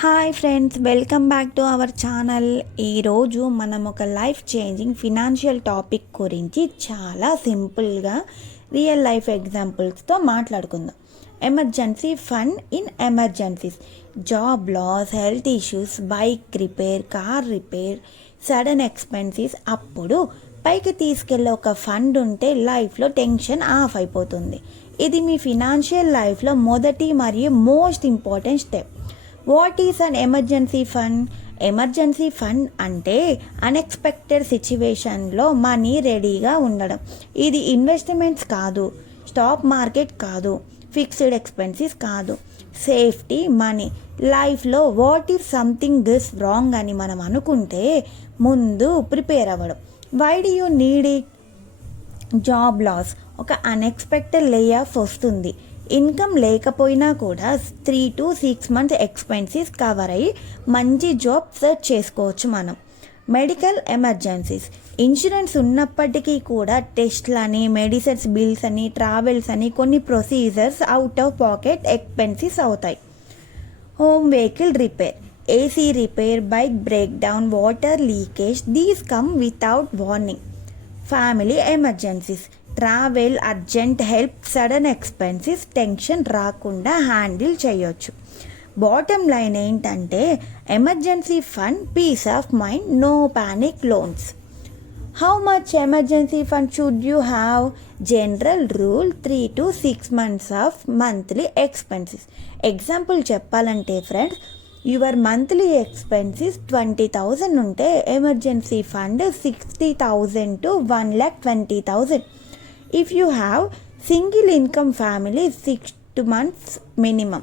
Hi friends, welcome back to our channel. ఈరోజు మనం ఒక లైఫ్ చేంజింగ్ ఫినాన్షియల్ టాపిక్ గురించి చాలా సింపుల్గా రియల్ లైఫ్ ఎగ్జాంపుల్స్తో మాట్లాడుకుందాం. Emergency fund in emergencies, job loss, health issues, bike repair, car repair, sudden expenses. అప్పుడు పైకి తీసుకెళ్ళే ఒక ఫండ్ ఉంటే లైఫ్లో టెన్షన్ ఆఫ్ అయిపోతుంది. ఇది మీ ఫినాన్షియల్ లైఫ్లో మొదటి మరియు most important step. What is an emergency fund? Emergency fund అంటే అన్ఎక్స్పెక్టెడ్ సిచ్యువేషన్లో మనీ రెడీగా ఉండడం. ఇది ఇన్వెస్ట్మెంట్స్ కాదు, స్టాక్ మార్కెట్ కాదు, ఫిక్స్డ్ ఎక్స్పెన్సెస్ కాదు, సేఫ్టీ మనీ. లైఫ్లో what if something this wrong అని మనం అనుకుంటే ముందు ప్రిపేర్ అవ్వడం. Why do you need it? Job loss, ఒక అన్ఎక్స్పెక్టెడ్ లే ఆఫ్ వస్తుంది. ఇన్కమ్ లేకపోయినా కూడా 3 to 6 months ఎక్స్పెన్సెస్ కవర్ అయ్యి మంచి జాబ్ సెర్చ్ చేసుకోవచ్చు మనం. మెడికల్ ఎమర్జెన్సీస్, ఇన్సూరెన్స్ ఉన్నప్పటికీ కూడా టెస్ట్లని, మెడిసిన్స్ బిల్స్ అని, ట్రావెల్స్ అని కొన్ని procedures out of pocket expenses అవుతాయి. Home vehicle repair, AC repair, bike breakdown, water leakage, these come without warning. Family emergencies, travel, urgent help, sudden expenses tension రాకుండా handle చేయొచ్చు. Bottom line ఏంటంటే emergency fund peace of mind, no panic loans. How much emergency fund should you have? General rule 3 to 6 months of monthly expenses. Example చెప్పాలంటే friends, your monthly expenses 20,000 ఉంటే emergency fund 60,000 to 1,20,000. If you have single income family, 6 months minimum.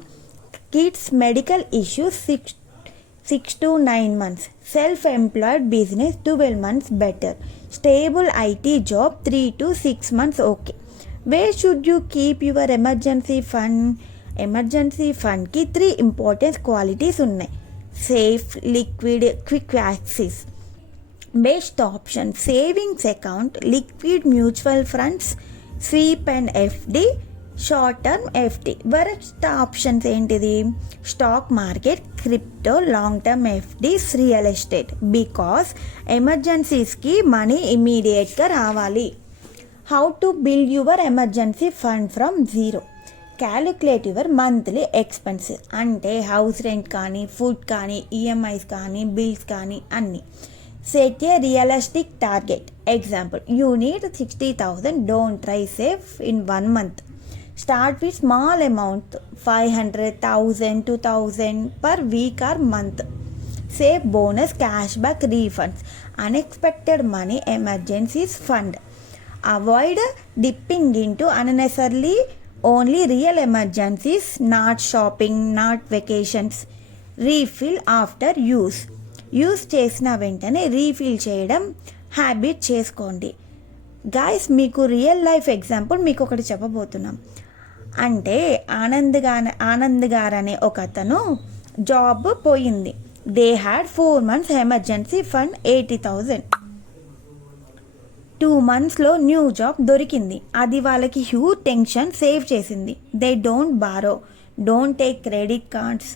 Kids medical issues 6 to 9 months. Self-employed business 12 months better. Stable IT job 3 to 6 months okay. Where should you keep your emergency fund? Emergency fund ki 3 important qualities unnai. Safe, liquid, quick access. Best option savings account, liquid mutual funds, sweep and FD, short term FD. Worst options ఏంటిది? Stock market, crypto, long term FDs, real estate. Because ఎమర్జెన్సీస్కి money ఇమీడియట్గా రావాలి. How to build your emergency fund from zero? Calculate your monthly expenses, అంటే house rent కానీ, food కానీ, EMIs కానీ, bills కానీ అన్నీ. Set a realistic target. Example, you need 60,000. Don't try save in 1 month. Start with small amount, 500,000, 2,000 per week or month. Save bonus, cashback, refunds. Unexpected money, emergencies fund. Avoid dipping into unnecessarily only real emergencies, not shopping, not vacations. Refill after use. Use చేసిన వెంటనే refill చేయడం habit చేసుకోండి. Guys, మీకు real life example మీకు ఒకటి చెప్పబోతున్నాం. అంటే ఆనంద్ గారు అనే ఒక అతను జాబ్ పోయింది. They had 4 months emergency fund 80,000. 2 monthsలో న్యూ జాబ్ దొరికింది. అది వాళ్ళకి హ్యూజ్ టెన్షన్ సేవ్ చేసింది. They don't borrow, don't take credit cards,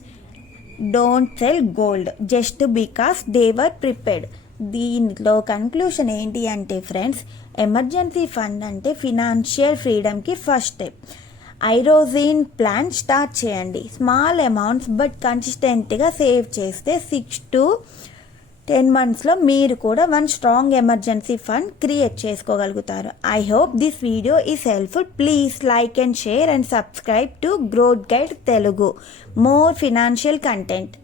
don't sell gold just because they were prepared. దీంట్లో కన్క్లూషన్ ఏంటి అంటే ఫ్రెండ్స్, ఎమర్జెన్సీ ఫండ్ అంటే ఫినాన్షియల్ ఫ్రీడమ్కి ఫస్ట్ స్టెప్. ఐరోజిన్ ప్లాన్ స్టార్ట్ చేయండి. స్మాల్ అమౌంట్స్ బట్ కన్సిస్టెంట్గా సేవ్ చేస్తే 6 to 10 monthsలో మీరు కూడా 1 strong ఎమర్జెన్సీ ఫండ్ క్రియేట్ చేసుకోగలుగుతారు. I hope this video is helpful. Please like and share and subscribe to growth guide Telugu. More financial content.